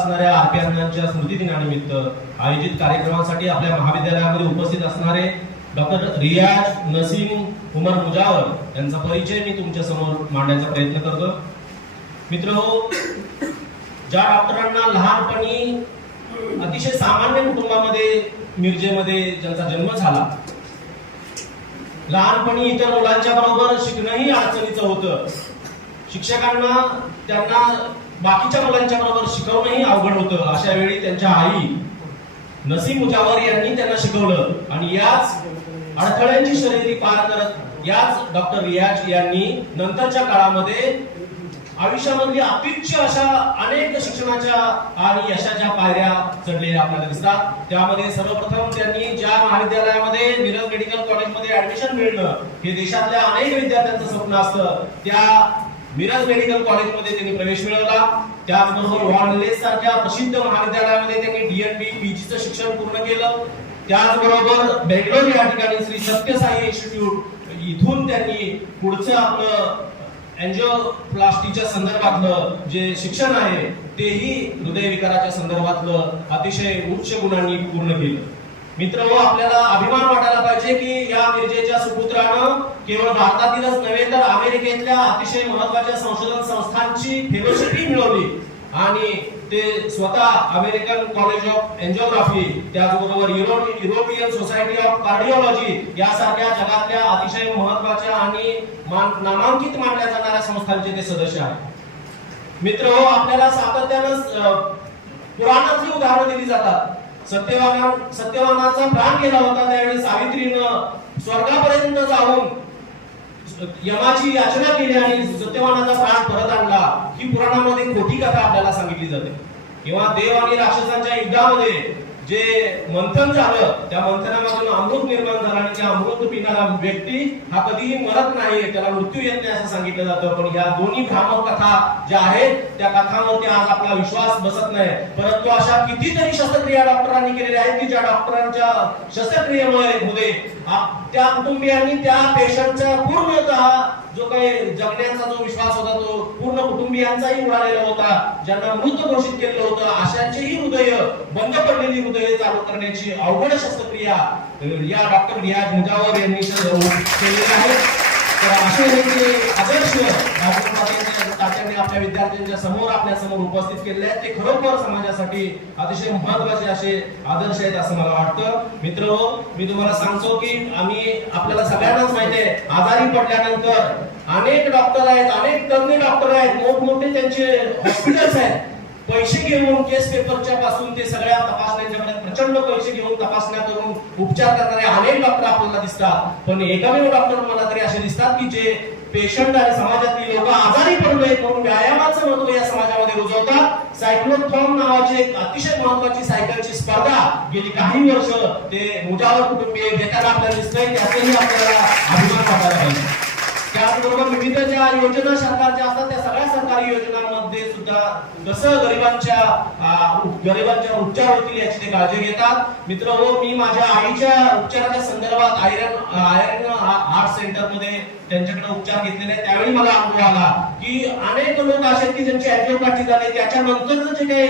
असणाऱ्या आरपी अण्णांच्या स्मृती दिनानिमित्त आयोजित कार्यक्रमासाठी आपल्या महाविद्यालयामध्ये उपस्थित असणारे डॉक्टर रियाज नसीम उमर मुजावर यांचा परिचय मी तुमच्या समोर मांडण्याचा प्रयत्न करतो। मित्रहो, ज्या डॉक्टरांना लहानपणी अतिशय सामान्य कुटुंबामध्ये मिरजेमध्ये ज्यांचा जन्म झाला, लहानपणी इतर मुलांच्या बरोबर शिकणंही अडचणीचं होतं, शिक्षकांना त्यांना बाकीच्या मुलांच्या बरोबर शिकवणंही अवघड होतं, अशा वेळी त्यांच्या आई नसीम मुजावर यांनी त्यांना शिकवलं आणि याच अडथळ्यांची शर्यती पार करत याच डॉक्टर रियाज यांनी नंतरच्या काळामध्ये आयुष्यामधली अत्युच्च अशा अनेक शिक्षणाच्या आणि यशाच्या पायऱ्या चढलेल्या आपल्याला दिसतात। त्यामध्ये सर्वप्रथम त्यांनी ज्या महाविद्यालयामध्ये मिरज मेडिकल कॉलेजमध्ये ऍडमिशन मिळणं हे देशातल्या अनेक विद्यार्थ्यांचं स्वप्न असतं, त्या मिरज मेडिकल कॉलेजमध्ये त्यांनी प्रवेश मिळवला। त्याचबरोबर वॉर्नलेस सारख्या प्रसिद्ध महाविद्यालयामध्ये त्यांनी डीएनबी पीजीचं शिक्षण पूर्ण केलं। त्याचबरोबर बेंगलोर या ठिकाणी श्री सत्यसाई इन्स्टिट्यूट इथून त्यांनी पुढचं आपलं एंजिओप्लास्टीच्या संदर्भातलं जे शिक्षण आहे तेही हृदयविकाराच्या संदर्भातलं अतिशय उच्च गुणांनी पूर्ण केलं। मित्रहो, आपल्याला अभिमान वाटायला पाहिजे की या मिरजेच्या सुपुत्रानं केवळ भारतातीलच नव्हे तर अमेरिकेतल्या अतिशय महत्त्वाच्या संशोधन संस्थांची फेलोशिपी मिळवली आणि ते स्वतः अमेरिकन कॉलेज ऑफ एंजिओग्राफी, त्याचबरोबर युरोपियन सोसायटी ऑफ कार्डिओलॉजी यासारख्या जगातल्या अतिशय महत्त्वाच्या आणि नामांकित मानल्या जाणाऱ्या संस्थांचे ते सदस्य आहेत। मित्रहो, आपल्याला सातत्यानं पुराणातली उदाहरणं दिली जातात। सत्यवानाचा प्राण गेला होता त्यावेळी सावित्रीनं स्वर्गापर्यंत जाऊन यमाची याचना केली आणि सत्यवानाचा प्राण परत आणला, ही पुराणामध्ये खोटी कथा आपल्याला सांगितली जाते। किंवा देव आणि राक्षसांच्या युद्धामध्ये जे मंथन झालं, त्या मंथनामधून अमृत निर्माण झालं आणि त्या अमृत पिणारा व्यक्ती हा कधीही मरत नाही, त्याला मृत्यू येत नाही असं सांगितलं जातं। पण या दोन्ही भ्रामक कथा ज्या आहेत त्या कथांवरती आज आपला विश्वास बसत नाही, परंतु अशा कितीतरी शस्त्रक्रिया डॉक्टरांनी केलेल्या आहेत की ज्या डॉक्टरांच्या शस्त्रक्रियेमुळे त्या कुटुंबियांनी त्या पेशंटचा पूर्णतः जो काही जगण्याचा जो विश्वास होता तो पूर्ण कुटुंबियांचाही उडालेला होता, ज्यांना मृत घोषित केलेलं होतं अशांचीही हृदय बंद पडलेली हृदय चालू करण्याची अवघड शस्त्रक्रिया या डॉक्टर रियाज मुजावर यांनी केलेली आहे। तर असे आदर्श तात्यांनी आपल्या विद्यार्थ्यांच्या समोर आपल्या समोर उपस्थित केलेले आहेत, ते खरोखर समाजासाठी अतिशय महत्त्वाचे असे आदर्श आहेत असं मला वाटतं। मित्रहो, मी तुम्हाला सांगतो की आपल्याला सगळ्यांनाच माहिती आहे, आजारी पडल्यानंतर अनेक डॉक्टर आहेत, अनेक तज्ञ डॉक्टर आहेत, मोठमोठे त्यांचे हॉस्पिटल्स आहेत, पैसे घेऊन केस पेपरच्या पासून ते सगळ्या तपासण्यांच्या प्रचंड पैसे घेऊन तपासण्या करून उपचार करणारे अनेक डॉक्टर आपल्याला दिसतात, पण एकमेव डॉक्टर मला तरी असे दिसतात की जे पेशंट आणि समाजातली लोक आजारी पडले म्हणून व्यायामाचं महत्त्व या समाजामध्ये रुजवतात। सायक्लोथॉन नावाची एक अतिशय महत्त्वाची सायकलची स्पर्धा गेली काही वर्ष ते मुजावर कुटुंबीय घेताना आपल्याला दिसतंय, त्याचाही आपल्याला अभिमान वाटायला पाहिजे। त्याचबरोबर विविध ज्या योजना सरकारच्या असतात त्या सगळ्या सरकारी योजनांमध्ये सुद्धा कसं गरिबांच्या उपचार होतील याची ते काळजी घेतात। मित्रहो, मी माझ्या आईच्या उपचाराच्या संदर्भात आयर्न हार्ट सेंटर मध्ये त्यांच्याकडे उपचार घेतलेले आहेत, त्यावेळी मला अनुभव आला की अनेक लोक असे आहेत की ज्यांची अँजिओप्लास्टी झाली, त्याच्यानंतरच जे काही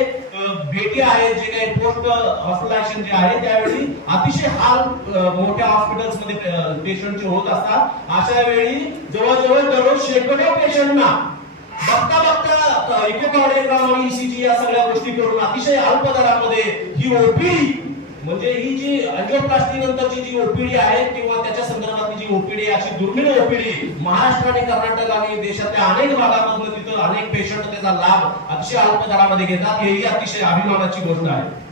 भेटी आहेत, जे काही पोस्ट हॉस्पिटलायझेशन जे आहे त्यावेळी अतिशय हाल मोठ्या हॉस्पिटल्स मध्ये पेशंटचे होत असतात। अशा वेळी जवळजवळ दररोज शेकडो पेशंटना बघता इकोकार्डिओग्राम आणि ईसीजी या सगळ्या गोष्टी करून अतिशय अल्प दरामध्ये ही ओपीडी म्हणजे ही जी अँजिओप्लास्टी नंतरची जी ओपीडी आहे किंवा त्याच्या संदर्भातली जी ओपीडी अशी दुर्मिळ ओपीडी महाराष्ट्र आणि कर्नाटक आणि देशातल्या अनेक भागांमधून तिथं अनेक पेशंट त्याचा लाभ अतिशय अल्प दरामध्ये घेतात, हेही अतिशय अभिमानाची गोष्ट आहे।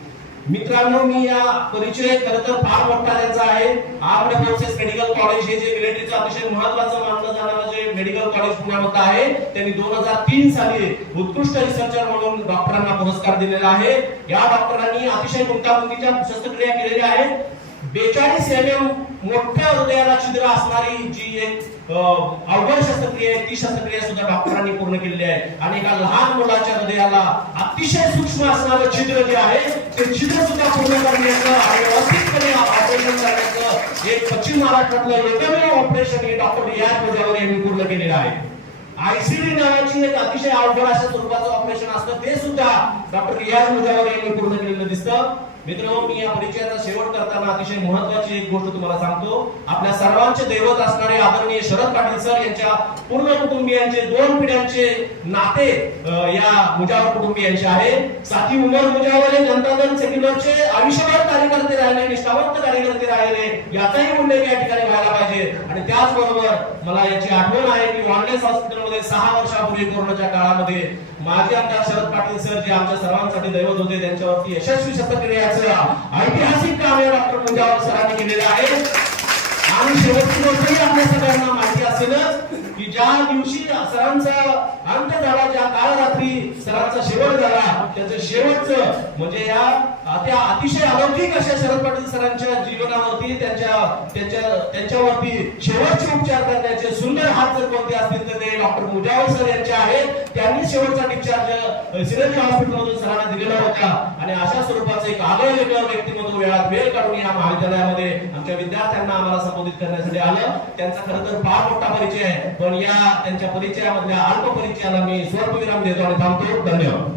मित्रांनो, मी या परिचय खरं तर फार मोठा त्यांचा आहे। आर्म्ड फोर्सेस मेडिकल कॉलेज हे जे मिलिटरीचं अतिशय महत्त्वाचं मानलं जाणारं जे मेडिकल कॉलेज पुण्यामध्ये आहे, त्यांनी 2003 साली उत्कृष्ट रिसर्चर म्हणून डॉक्टरांना पुरस्कार दिलेला आहे। या डॉक्टरांनी अतिशय गुंतागुंतीच्या शस्त्रक्रिया केलेल्या आहेत। 42 mm मोठ्या हृदयाला छिद्र असणारी जी एक अवघड शस्त्रक्रिया आहे ती शस्त्रक्रिया सुद्धा डॉक्टरांनी पूर्ण केलेली आहे आणि एका लहान मुलाच्या हृदयाला अतिशय सूक्ष्म असणारं छिद्र जे आहे ते छिद्र सुद्धा पूर्ण करण्याचं आणि व्यवस्थितपणे ऑपरेशन करण्याचं एक पश्चिम महाराष्ट्रातलं एकमेव ऑपरेशन हे डॉक्टर रियाज मुजावर यांनी पूर्ण केलेलं आहे। आयसीडी नावाची एक अतिशय अवघड अशा स्वरूपाचं ऑपरेशन असतं, ते सुद्धा डॉक्टर रियाज मुजावर यांनी पूर्ण केलेलं दिसतं. मित्रांनो, मी या परिचयाचा शेवट करताना अतिशय महत्त्वाची एक गोष्ट तुम्हाला सांगतो. आपल्या सर्वांचे दैवत असणारे आदरणीय शरद पाटील सर यांच्या पूर्ण कुटुंबियांचे 2 पिढ्यांचे नाते या मुजावर कुटुंबियांचे आहे. साथी उमर मुजावर हे जनता दल सेक्युलरचे आयुष्यभर कार्यकर्ते राहिले, निष्ठावंत कार्यकर्ते राहिले, याचाही उल्लेख या ठिकाणी व्हायला पाहिजे. आणि त्याचबरोबर मला याची आठवण आहे की वांडेस हॉस्पिटलमध्ये 6 वर्षापूर्वी कोरोनाच्या काळामध्ये माजी आमदार शरद पाटील सर जे आमच्या सर्वांसाठी दैवत होते, त्यांच्यावरती यशस्वी शस्त्रक्रियाचं ऐतिहासिक काम या डॉक्टर मुजावर सरांनी केलेलं आहे. आणि शेवटची गोष्टही आपल्या सगळ्यांना माहिती असेलच की ज्या दिवशी सरांचा अंत झाला, ज्या काळरात्री सरांचा शेवट झाला, त्याचं शेवटचं म्हणजे या त्या अतिशय अलौकिक अशा शरद पाटील सरांच्या जीवनावरती त्यांच्यावरती शेवटचे उपचार करण्याचे सुंदर हात जर कोणते असतील तर ते डॉक्टर मुजावर सर यांचे आहेत. त्यांनी शेवटचा डिस्चार्ज सिरंजी हॉस्पिटलमधून सरांना दिलेला होता. आणि अशा स्वरूपाचं एक आगळं व्यक्तिमत्व वेळात वेळ काढून या महाविद्यालयामध्ये आमच्या विद्यार्थ्यांना आम्हाला संबोधित करण्यासाठी आलं. त्यांचा खरं तर फार मोठा परिचय आहे, पण या त्यांच्या परिचयामधल्या अल्प परिचयाला मी स्वल्पविराम देतो आणि थांबतो. धन्यवाद.